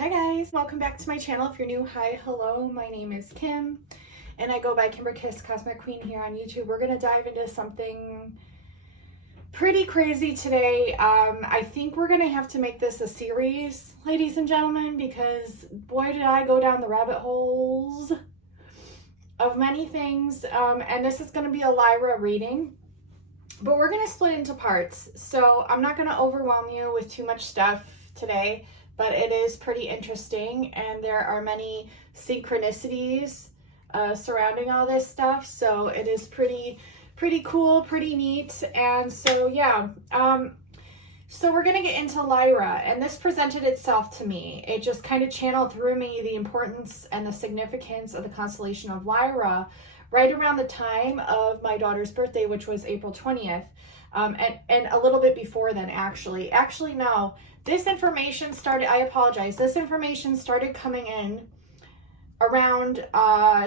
Hi guys, welcome back to my channel. If you're new, hi, hello, my name is Kim and I go by Kimberkiss Cosmic Queen here on YouTube. We're going to dive into something pretty crazy today. I think we're going to have to make this a series, ladies and gentlemen, because boy did I go down the rabbit holes of many things. And this is going to be a Lyra reading, but we're going to split into parts. So I'm not going to overwhelm you with too much stuff today, but it is pretty interesting and there are many synchronicities surrounding all this stuff. So it is pretty cool, pretty neat. And so, yeah, so we're going to get into Lyra, and this presented itself to me. It just kind of channeled through me the importance and the significance of the constellation of Lyra right around the time of my daughter's birthday, which was April 20th. And a little bit before then, actually. Actually, no. This information started, I apologize, this information started coming in around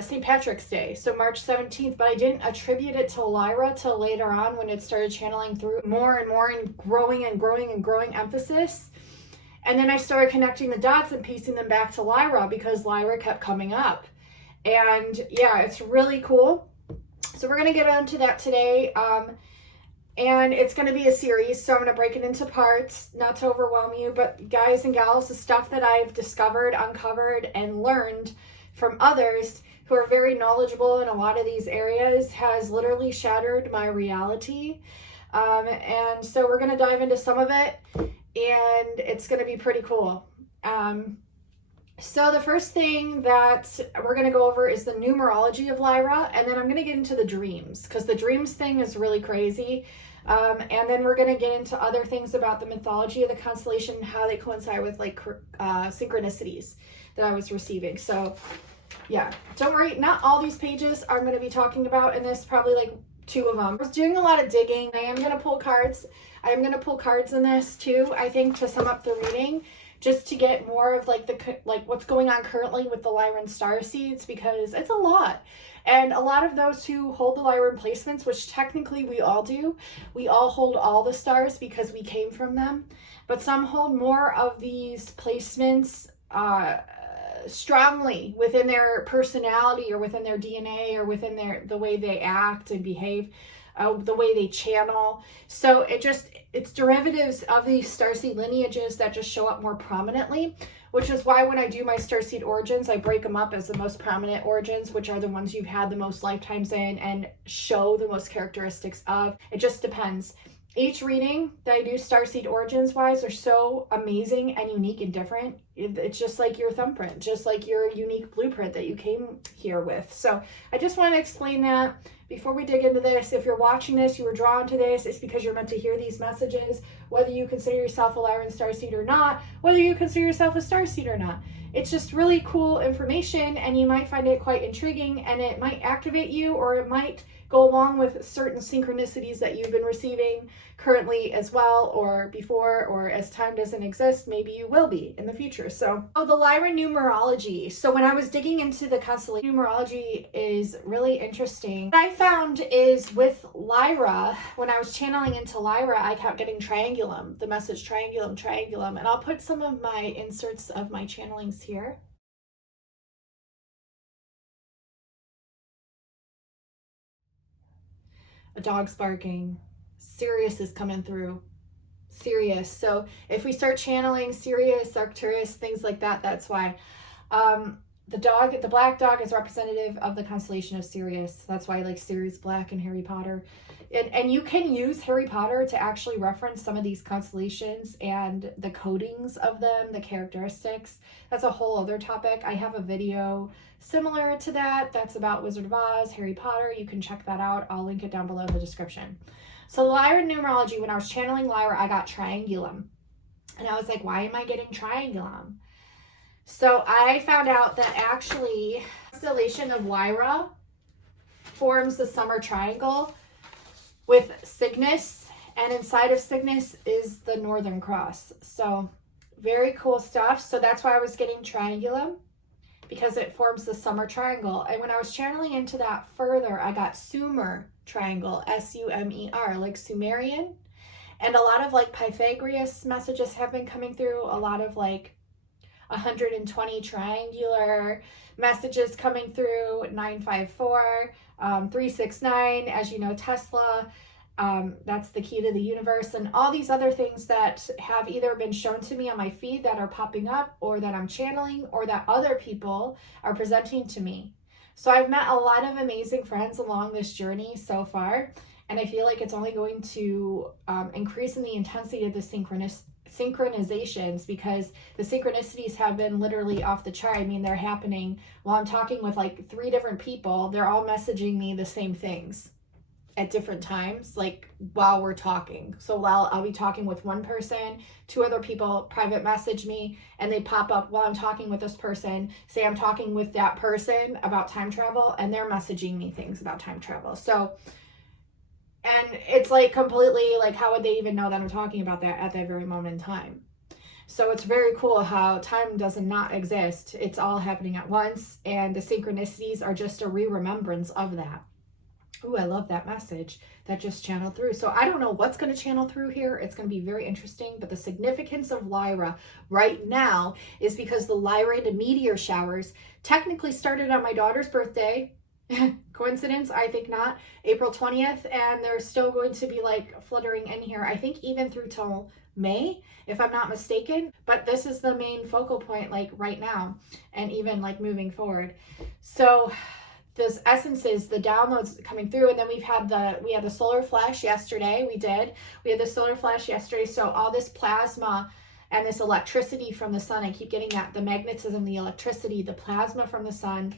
St. Patrick's Day, so March 17th, but I didn't attribute it to Lyra till later on when it started channeling through more and more and growing emphasis. And then I started connecting the dots and piecing them back to Lyra because Lyra kept coming up. And yeah, it's really cool. So we're going to get into that today. And it's going to be a series, so I'm going to break it into parts, not to overwhelm you, but guys and gals, the stuff that I've discovered, uncovered, and learned from others who are very knowledgeable in a lot of these areas has literally shattered my reality. And so we're going to dive into some of it, and it's going to be pretty cool. So the first thing that we're going to go over is the numerology of Lyra, and then I'm going to get into the dreams, because the dreams thing is really crazy. And then we're going to get into other things about the mythology of the constellation and how they coincide with like synchronicities that I was receiving. So yeah, don't worry, not all these pages I'm going to be talking about in this, probably like 2 of them. I was doing a lot of digging. I am going to pull cards. I am going to pull cards in this too, I think, to sum up the reading, just to get more of like what's going on currently with the Lyra Starseeds, because it's a lot. And a lot of those who hold the Lyra placements, which technically we all do, we all hold all the stars because we came from them, but some hold more of these placements strongly within their personality or within their DNA or within the way they act and behave, the way they channel. So it's derivatives of these starseed lineages that just show up more prominently, which is why when I do my starseed origins, I break them up as the most prominent origins, which are the ones you've had the most lifetimes in and show the most characteristics of. It just depends. Each reading that I do starseed origins wise are so amazing and unique and different. It's just like your thumbprint, just like your unique blueprint that you came here with. So I just want to explain that before we dig into this. If you're watching this, you were drawn to this, it's because you're meant to hear these messages, whether you consider yourself a Lyra starseed or not, whether you consider yourself a starseed or not. It's just really cool information, and you might find it quite intriguing, and it might activate you, or it might go along with certain synchronicities that you've been receiving currently as well, or before, or as time doesn't exist, maybe you will be in the future. So, the Lyra Numerology. So when I was digging into the constellation, numerology is really interesting. What I found is with Lyra, when I was channeling into Lyra, I kept getting triangulum, the message triangulum, triangulum, and I'll put some of my inserts of my channelings here. A dog's barking. Sirius is coming through. Sirius. So if we start channeling Sirius, Arcturus, things like that, that's why. The black dog is representative of the constellation of Sirius. That's why I like Sirius Black and Harry Potter. And you can use Harry Potter to actually reference some of these constellations and the codings of them, the characteristics. That's a whole other topic. I have a video similar to that. That's about Wizard of Oz, Harry Potter. You can check that out. I'll link it down below in the description. So Lyra Numerology, when I was channeling Lyra, I got triangulum. And I was like, why am I getting triangulum? So I found out that actually the constellation of Lyra forms the summer triangle with Cygnus, and inside of Cygnus is the Northern Cross. So very cool stuff. So that's why I was getting triangulum, because it forms the summer triangle. And when I was channeling into that further, I got Sumer triangle, S-U-M-E-R, like Sumerian. And a lot of like Pythagoras messages have been coming through, a lot of like 120 triangular messages coming through, 954, 369, as you know, Tesla, that's the key to the universe, and all these other things that have either been shown to me on my feed that are popping up, or that I'm channeling, or that other people are presenting to me. So I've met a lot of amazing friends along this journey so far, and I feel like it's only going to increase in the intensity of the synchronizations, because the synchronicities have been literally off the chart. I mean, they're happening while I'm talking with like 3 different people. They're all messaging me the same things at different times, like while we're talking. So while I'll be talking with one person, 2 other people private message me, and they pop up while I'm talking with this person. Say I'm talking with that person about time travel, and they're messaging me things about time travel. So, and it's like completely like, how would they even know that I'm talking about that at that very moment in time? So it's very cool how time does not exist. It's all happening at once, and the synchronicities are just a remembrance of that. Ooh, I love that message that just channeled through. So I don't know what's going to channel through here. It's going to be very interesting. But the significance of Lyra right now is because the Lyra Meteor showers technically started on my daughter's birthday. Coincidence? I think not. April 20th. And they're still going to be like fluttering in here, I think even through till May, if I'm not mistaken. But this is the main focal point like right now, and even like moving forward. So those essences, the downloads coming through, and then we had the solar flash yesterday. We had the solar flash yesterday. So all this plasma and this electricity from the sun, I keep getting that, the magnetism, the electricity, the plasma from the sun,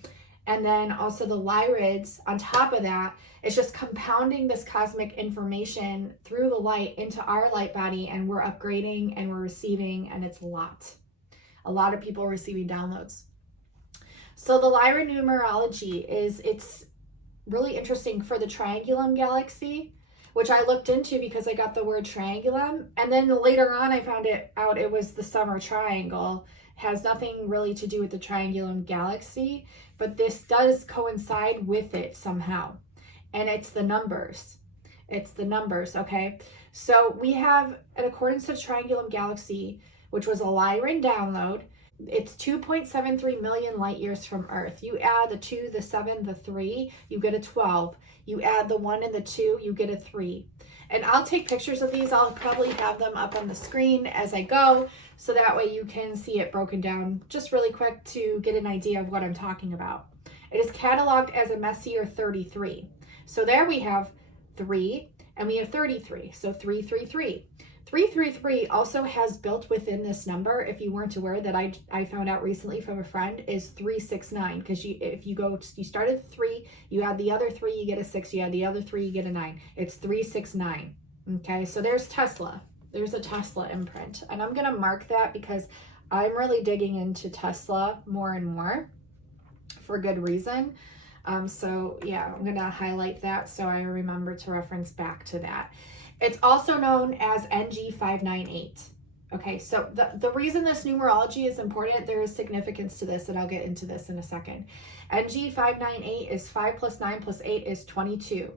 and then also the Lyrids on top of that. It's just compounding this cosmic information through the light into our light body, and we're upgrading and we're receiving, and it's a lot of people receiving downloads. So the Lyra Numerology it's really interesting for the Triangulum galaxy, which I looked into because I got the word triangulum. And then later on, I found out it was the summer triangle. It has nothing really to do with the Triangulum galaxy, but this does coincide with it somehow. And it's the numbers. It's the numbers, okay? So we have, in accordance to Triangulum galaxy, which was a Lyran download, it's 2.73 million light years from Earth. You add the 2, the 7, the 3, you get a 12. You add the 1 and the 2, you get a 3. And I'll take pictures of these. I'll probably have them up on the screen as I go, so that way you can see it broken down just really quick to get an idea of what I'm talking about. It is cataloged as a Meteor 33. So there we have 3 and we have 33. So 333. 333 also has built within this number, if you weren't aware, that I found out recently from a friend, is 369. Because you start at 3, you add the other 3, you get a 6, you add the other 3, you get a 9. It's 369. Okay, so there's Tesla. There's a Tesla imprint. And I'm going to mark that because I'm really digging into Tesla more and more for good reason. So yeah, I'm going to highlight that so I remember to reference back to that. It's also known as NG598. Okay, so the reason this numerology is important, there is significance to this, and I'll get into this in a second. NG598 is 5 plus 9 plus 8 is 22.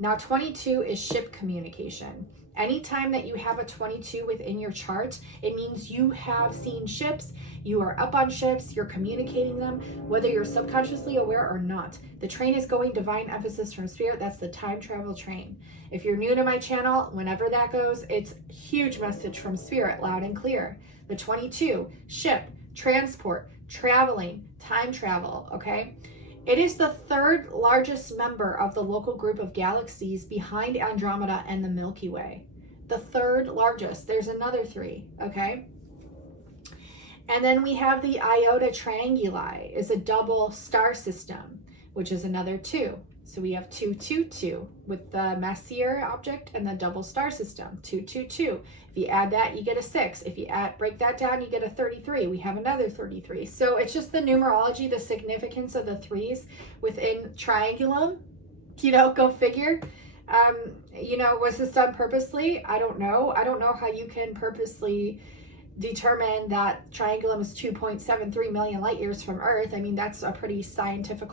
Now 22 is ship communication. Anytime that you have a 22 within your chart, it means you have seen ships, you are up on ships, you're communicating them, whether you're subconsciously aware or not. The train is going divine emphasis from spirit. That's the time travel train. If you're new to my channel, whenever that goes, it's a huge message from spirit, loud and clear. The 22, ship, transport, traveling, time travel, okay? It is the 3rd largest member of the local group of galaxies behind Andromeda and the Milky Way. The 3rd largest. There's another 3, okay? And then we have the Iota Trianguli, is a double star system, which is another 2. So we have 222 with the Meteor object and the double star system, 222. If you add that, you get a 6. If you break that down, you get a 33. We have another 33. So it's just the numerology, the significance of the 3s within Triangulum. You know, go figure. You know, was this done purposely? I don't know. I don't know how you can purposely determine that Triangulum is 2.73 million light years from Earth. I mean, that's a pretty scientific,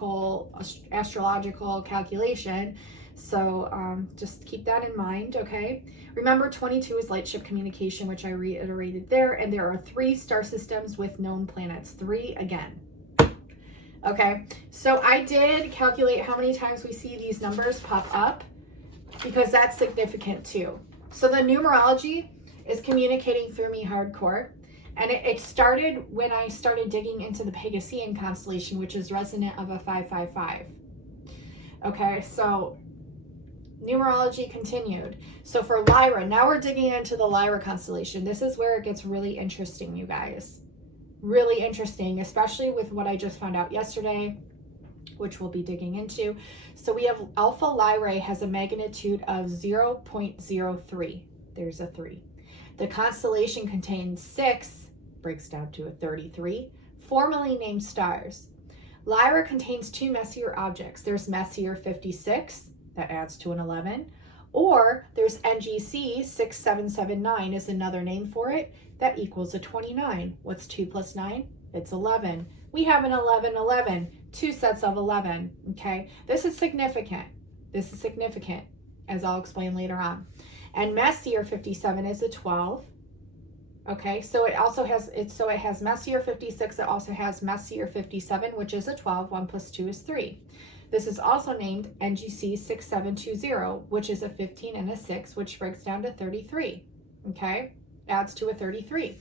astrological calculation. So just keep that in mind, okay? Remember, 22 is lightship communication, which I reiterated there, and there are 3 star systems with known planets. 3 again. Okay, so I did calculate how many times we see these numbers pop up, because that's significant too. So the numerology is communicating through me hardcore. And it started when I started digging into the Pegasian constellation, which is resonant of a 555. Okay, so numerology continued. So for Lyra, now we're digging into the Lyra constellation. This is where it gets really interesting, you guys. Really interesting, especially with what I just found out yesterday, which we'll be digging into. So we have Alpha Lyrae has a magnitude of 0.03. There's a 3. The constellation contains 6, breaks down to a 33, formally named stars. Lyra contains 2 messier objects. There's Messier 56, that adds to an 11, or there's NGC 6779 is another name for it, that equals a 29. What's 2 plus 9? It's 11. We have an 11, 11, 2 sets of 11, okay? This is significant. This is significant, as I'll explain later on. And Messier 57 is a 12. Okay, so it also has it has Messier 56, it also has Messier 57, which is a 12. 1 plus 2 is 3. This is also named NGC 6720, which is a 15 and a 6, which breaks down to 33. Okay, adds to a 33.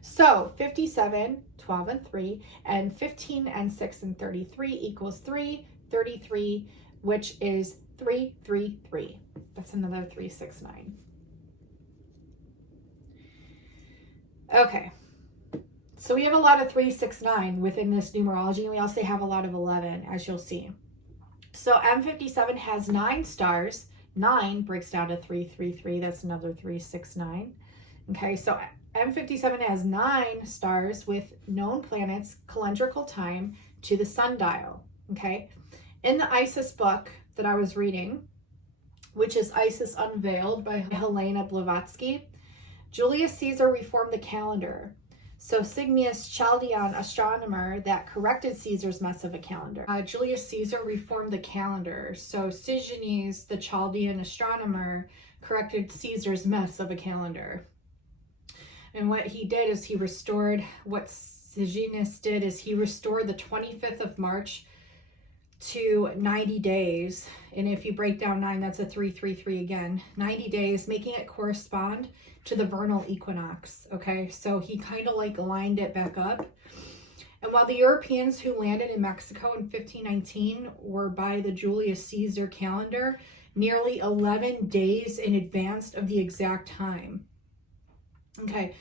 So 57, 12 and 3, and 15 and 6 and 33 equals 3, 33, which is 333. That's another 369. Okay, so we have a lot of 369 within this numerology, and we also have a lot of 11, as you'll see. So M57 has 9 stars. 9 breaks down to 333. That's another 369. Okay, so M57 has 9 stars with known planets, calendrical time to the sundial. Okay, in the Isis book that I was reading, which is Isis Unveiled by Helena Blavatsky, Julius Caesar reformed the calendar. So Cygnus, Chaldean astronomer that corrected Caesar's mess of a calendar. Julius Caesar reformed the calendar. So Cygnus, the Chaldean astronomer, corrected Caesar's mess of a calendar. And what he did is he restored, what Cygnus did is he restored the 25th of March to 90 days. And if you break down 9, that's a 333 again. 90 days, making it correspond to the vernal equinox. Okay, so he kind of like lined it back up. And while the Europeans who landed in Mexico in 1519 were by the Julius Caesar calendar nearly 11 days in advance of the exact time. Okay,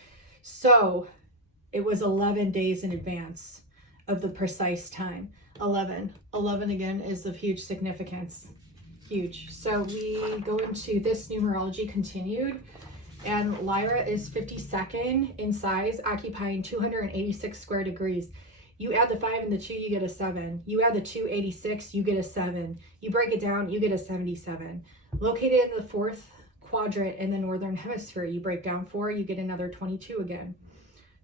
so it was 11 days in advance of the precise time. 11 again is of huge significance. Huge. So we go into this numerology continued, and Lyra is 52nd in size, occupying 286 square degrees. You add the 5 and the 2, you get a 7. You add the 286, you get a 7. You break it down, you get a 77. Located in the 4th quadrant in the northern hemisphere, you break down 4, you get another 22 again.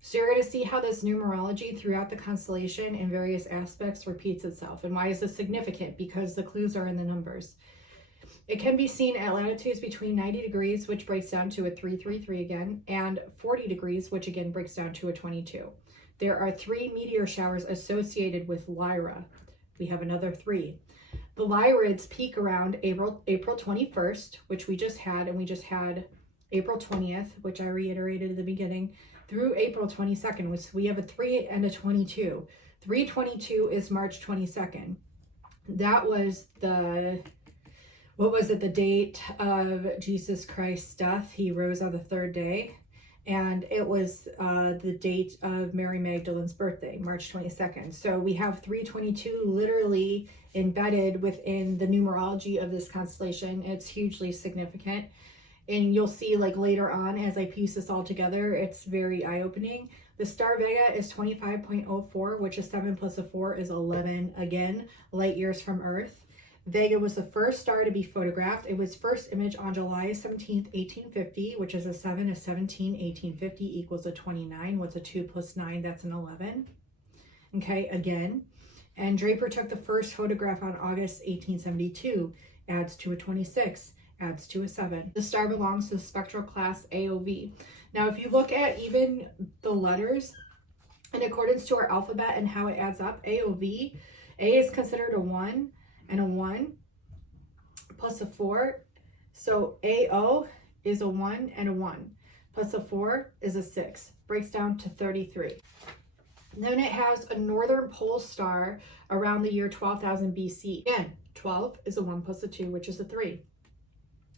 So you're going to see how this numerology throughout the constellation in various aspects repeats itself. And why is this significant? Because the clues are in the numbers. It can be seen at latitudes between 90 degrees, which breaks down to a 333 again, and 40 degrees, which again breaks down to a 22. There are 3 meteor showers associated with Lyra. We have another 3. The Lyrids peak around April 21st, which we just had, and we just had April 20th, which I reiterated at the beginning, through April 22nd, which we have a 3 and a 22. 322 is March 22nd. That was the, the date of Jesus Christ's death. He rose on the 3rd day. And it was the date of Mary Magdalene's birthday, March 22nd. So we have 322 literally embedded within the numerology of this constellation. It's hugely significant. And you'll see like later on as I piece this all together, it's very eye-opening. The star Vega is 25.04, which is 7 plus a 4 is 11, again, light years from Earth. Vega was the first star to be photographed. It was first imaged on July 17th, 1850, which is a 7, a 17, 1850 equals a 29. What's a 2 plus 9? That's an 11. Okay, again. And Draper took the first photograph on August 1872. adds to a 26, adds to a 7. The star belongs to the spectral class AOV. Now, if you look at even the letters, in accordance to our alphabet and how it adds up, AOV, A is considered a 1, and a 1 plus a 4. So AO is a 1 and a 1, plus a 4 is a 6. Breaks down to 33. Then it has a northern pole star around the year 12,000 BC. Again, 12 is a 1 plus a 2, which is a 3.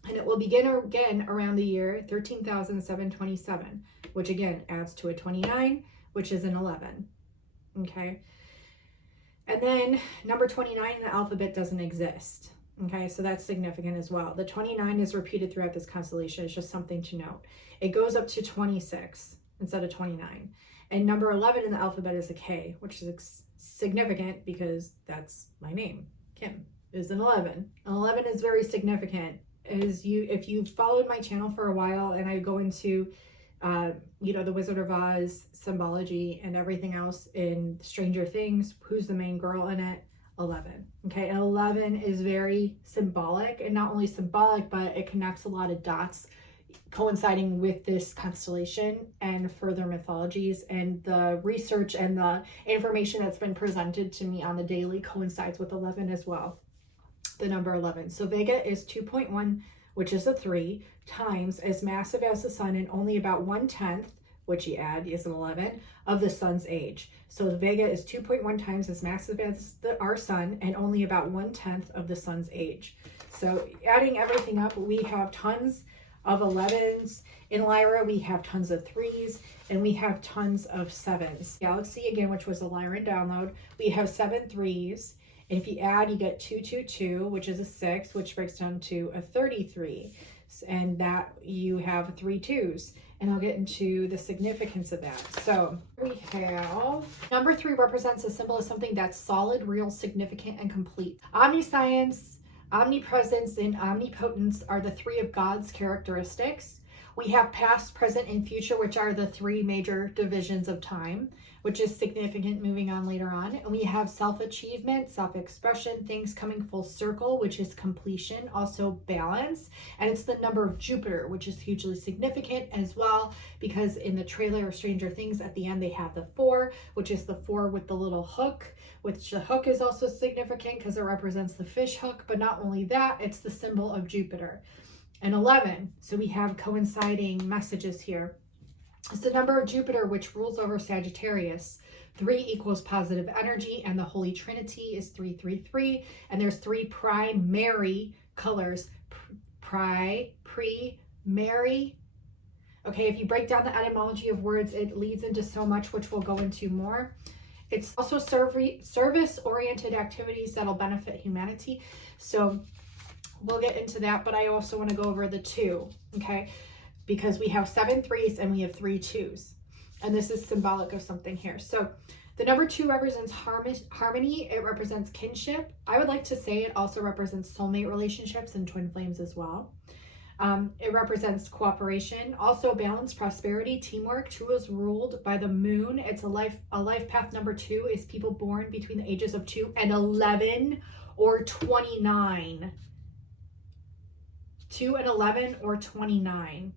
And it will begin again around the year 13,727, which again adds to a 29, which is an 11. Okay. And then number 29 in the alphabet doesn't exist. Okay, so that's significant as well. The 29 is repeated throughout this constellation. It's just something to note. It goes up to 26 instead of 29. And number 11 in the alphabet is a K, which is significant because that's my name. Kim is an 11. An 11 is very significant. If you've followed my channel for a while, and I go into the Wizard of Oz symbology and everything else in Stranger Things, who's the main girl in it? 11. Okay, and 11 is very symbolic, and not only symbolic, but it connects a lot of dots coinciding with this constellation and further mythologies, and the research and the information that's been presented to me on the daily coincides with 11 as well, the number 11. So Vega is 2.1, which is a 3, times as massive as the sun and only about 1/10, which you add is an 11, of the sun's age. So the Vega is 2.1 times as massive as our sun and only about 1/10 of the sun's age. So adding everything up, we have tons of 11s. In Lyra, we have tons of 3s, and we have tons of 7s. Galaxy, again, which was a Lyra download, we have 7 3s. And if you add, you get 222, which is a 6, which breaks down to a 33. And that you have 3 2s. And I'll get into the significance of that. So we have number 3 represents a symbol of something that's solid, real, significant, and complete. Omniscience, omnipresence, and omnipotence are the 3 of God's characteristics. We have past, present, and future, which are the 3 major divisions of time, which is significant moving on later on. And we have self-achievement, self-expression, things coming full circle, which is completion, also balance. And it's the number of Jupiter, which is hugely significant as well, because in the trailer of Stranger Things, at the end, they have the 4, which is the 4 with the little hook, which the hook is also significant because it represents the fish hook. But not only that, it's the symbol of Jupiter. And 11, so we have coinciding messages here. It's the number of Jupiter, which rules over Sagittarius. 3 equals positive energy, and the Holy Trinity is 333. And there's 3 primary colors. Primary. Okay, if you break down the etymology of words, it leads into so much, which we'll go into more. It's also service-oriented activities that'll benefit humanity. So we'll get into that, but I also want to go over the 2, okay? Because we have 7 3s and we have 3 2s. And this is symbolic of something here. So the number 2 represents harmony. It represents kinship. I would like to say it also represents soulmate relationships and twin flames as well. It represents cooperation, also balance, prosperity, teamwork. 2 is ruled by the moon. It's a life path. Number 2 is people born between the ages of 2 and 11 or 29. 2 and 11 or 29.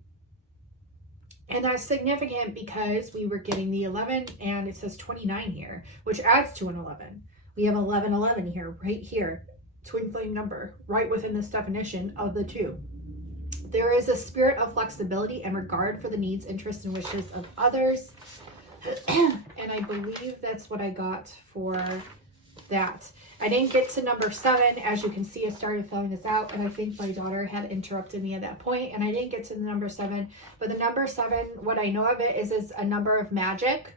And that's significant because we were getting the 11 and it says 29 here, which adds to an 11. We have 1111 here, right here, twin flame number, right within this definition of the 2. There is a spirit of flexibility and regard for the needs, interests, and wishes of others. And I believe that's what I got for that. I didn't get to number 7. As you can see, I started filling this out, and I think my daughter had interrupted me at that point, and I didn't get to the number 7. But the number 7, what I know of it is a number of magic.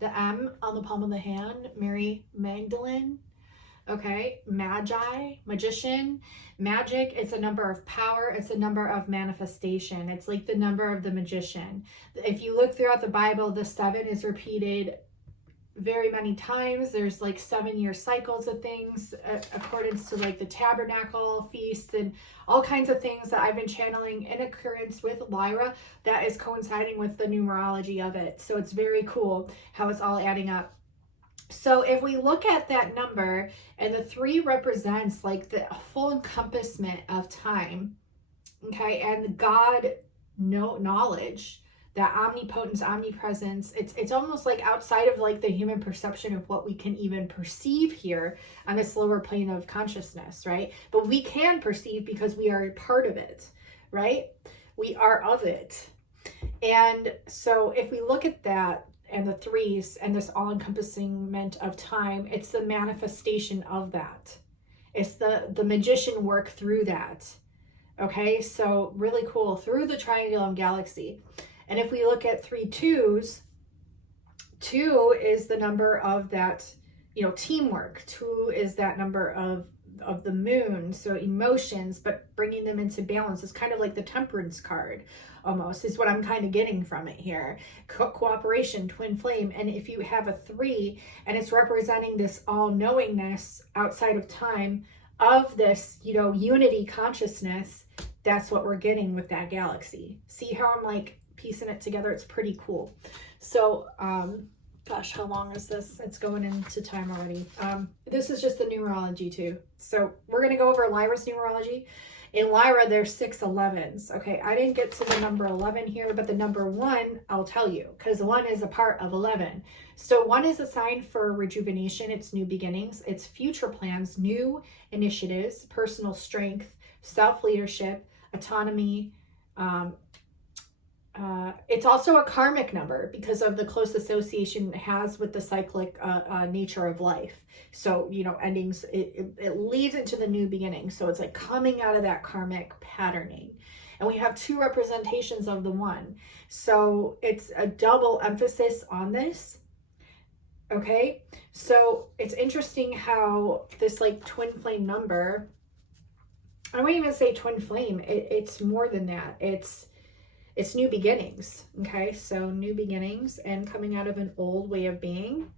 The M on the palm of the hand, Mary Magdalene. Okay, magi, magician, magic. It's a number of power. It's a number of manifestation. It's like the number of the magician. If you look throughout the Bible, the 7 is repeated very many times. There's like 7-year cycles of things, accordance to like the tabernacle feasts and all kinds of things that I've been channeling in occurrence with Lyra that is coinciding with the numerology of it. So it's very cool how it's all adding up. So if we look at that number, and the 3 represents like the full encompassment of time, okay, and God knowledge, that omnipotence, omnipresence, it's almost like outside of like the human perception of what we can even perceive here on this lower plane of consciousness, right? But we can perceive because we are a part of it, right? We are of it. And so if we look at that and the 3s and this all-encompassingment of time, it's the manifestation of that. It's the magician work through that. Okay, so really cool, through the triangulum galaxy. And if we look at 3 2s, 2 is the number of that, you know, teamwork. 2 is that number of the moon, so emotions, but bringing them into balance is kind of like the temperance card almost, is what I'm kind of getting from it here. Cooperation, twin flame. And if you have a 3 and it's representing this all-knowingness outside of time of this, you know, unity consciousness, that's what we're getting with that galaxy. See how I'm like piecing it together? It's pretty cool. So gosh, how long is this? It's going into time already. This is just the numerology too. So we're going to go over Lyra's numerology. In Lyra, there's 6 11s. Okay, I didn't get to the number 11 here, but the number 1, I'll tell you, because 1 is a part of 11. So 1 is a sign for rejuvenation. It's new beginnings. It's future plans, new initiatives, personal strength, self-leadership, autonomy. It's also a karmic number because of the close association it has with the cyclic nature of life. So, you know, endings, it leads into the new beginning. So it's like coming out of that karmic patterning. And we have 2 representations of the 1. So it's a double emphasis on this. Okay, so it's interesting how this like twin flame number, I won't even say twin flame, it's more than that. It's new beginnings. Okay, so new beginnings and coming out of an old way of being.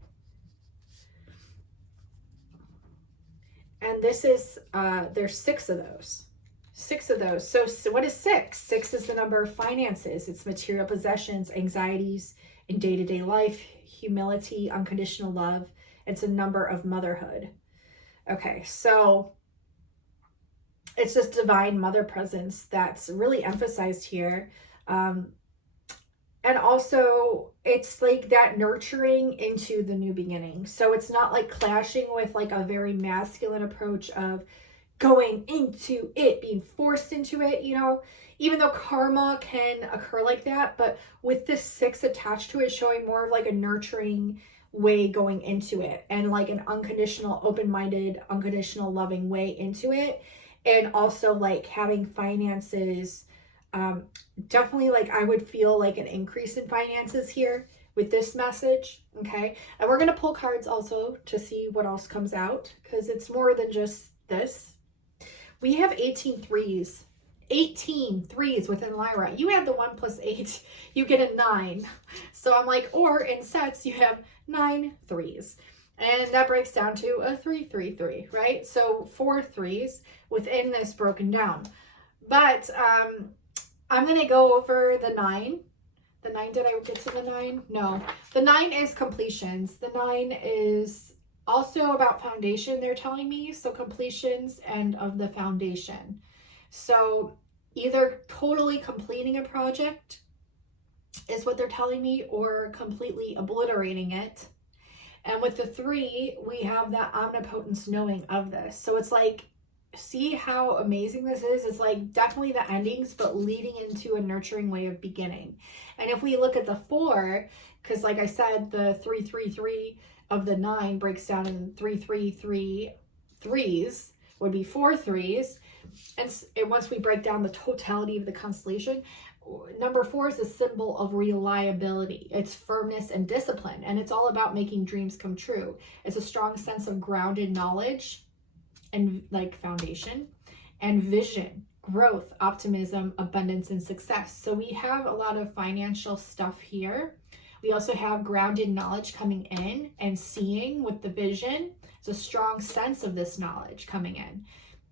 And this is, there's 6 of those. 6 of those. So what is 6? 6 is the number of finances. It's material possessions, anxieties in day-to-day life, humility, unconditional love. It's a number of motherhood. Okay, so it's this divine mother presence that's really emphasized here. And also it's like that nurturing into the new beginning. So it's not like clashing with like a very masculine approach of going into it, being forced into it, you know, even though karma can occur like that, but with this 6 attached to it, showing more of like a nurturing way going into it, and like an unconditional, open-minded, unconditional loving way into it. And also like having finances, definitely like I would feel like an increase in finances here with this message. Okay, and we're gonna pull cards also to see what else comes out, because it's more than just this. We have 18 threes. 18 threes within Lyra. You add the 1 plus 8, you get a 9. So I'm like, or in sets you have 9 threes, and that breaks down to a 3 3 3, right? So 4 threes within this broken down. But I'm gonna go over the 9. The 9, did I get to the 9? No. The 9 is completions. The 9 is also about foundation, they're telling me. So completions and of the foundation. So either totally completing a project is what they're telling me, or completely obliterating it. And with the 3, we have that omnipotence knowing of this. So it's like, see how amazing this is? It's like definitely the endings, but leading into a nurturing way of beginning. And if we look at the 4, because like I said, the 3 3 3 of the 9 breaks down in 3 3 3 threes, would be 4 threes. And once we break down the totality of the constellation, number 4 is a symbol of reliability. It's firmness and discipline, and it's all about making dreams come true. It's a strong sense of grounded knowledge and like foundation, and vision, growth, optimism, abundance, and success. So we have a lot of financial stuff here. We also have grounded knowledge coming in and seeing with the vision. It's a strong sense of this knowledge coming in.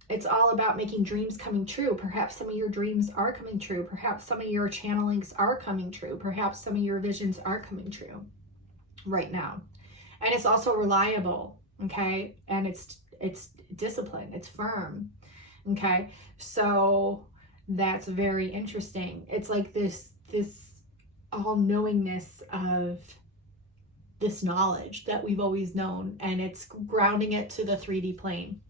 It's all about making dreams coming true. Perhaps some of your dreams are coming true. Perhaps some of your channelings are coming true. Perhaps some of your visions are coming true right now. And it's also reliable, okay? And it's disciplined, it's firm, okay? So that's very interesting. It's like this all-knowingness of this knowledge that we've always known, and it's grounding it to the 3D plane.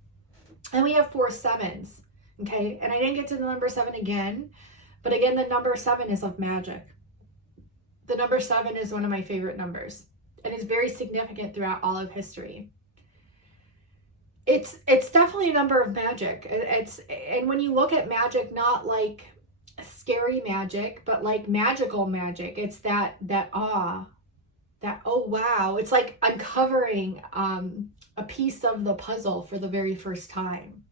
And we have 4 sevens, okay? And I didn't get to the number 7 again, but again, the number 7 is of magic. The number 7 is one of my favorite numbers, and it's very significant throughout all of history. It's definitely a number of magic. And when you look at magic, not like scary magic, but like magical magic, it's that awe, that, oh wow, it's like uncovering a piece of the puzzle for the very first time.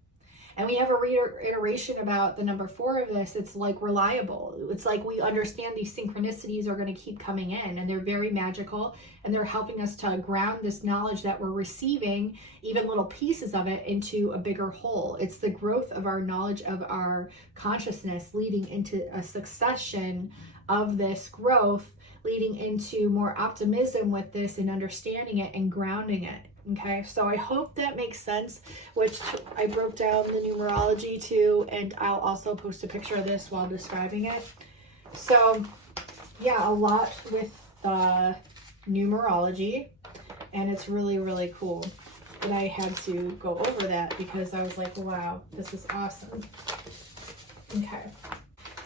And we have a reiteration about the number 4 of this. It's like reliable. It's like we understand these synchronicities are going to keep coming in, and they're very magical, and they're helping us to ground this knowledge that we're receiving, even little pieces of it, into a bigger whole. It's the growth of our knowledge of our consciousness leading into a succession of this growth, leading into more optimism with this and understanding it and grounding it. Okay, so I hope that makes sense, which I broke down the numerology too, and I'll also post a picture of this while describing it. So yeah, a lot with the numerology, and it's really, really cool. But I had to go over that because I was like, wow, this is awesome. Okay,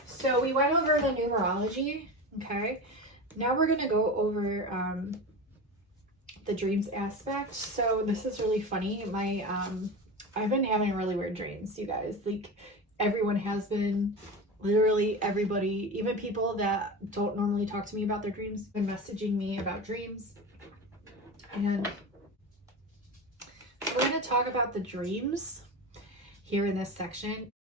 so we went over the numerology. Okay, now we're gonna go over the dreams aspect. So this is really funny. I've been having really weird dreams, you guys. Like, everyone has been. Literally everybody, even people that don't normally talk to me about their dreams, been messaging me about dreams. And we're going to talk about the dreams here in this section.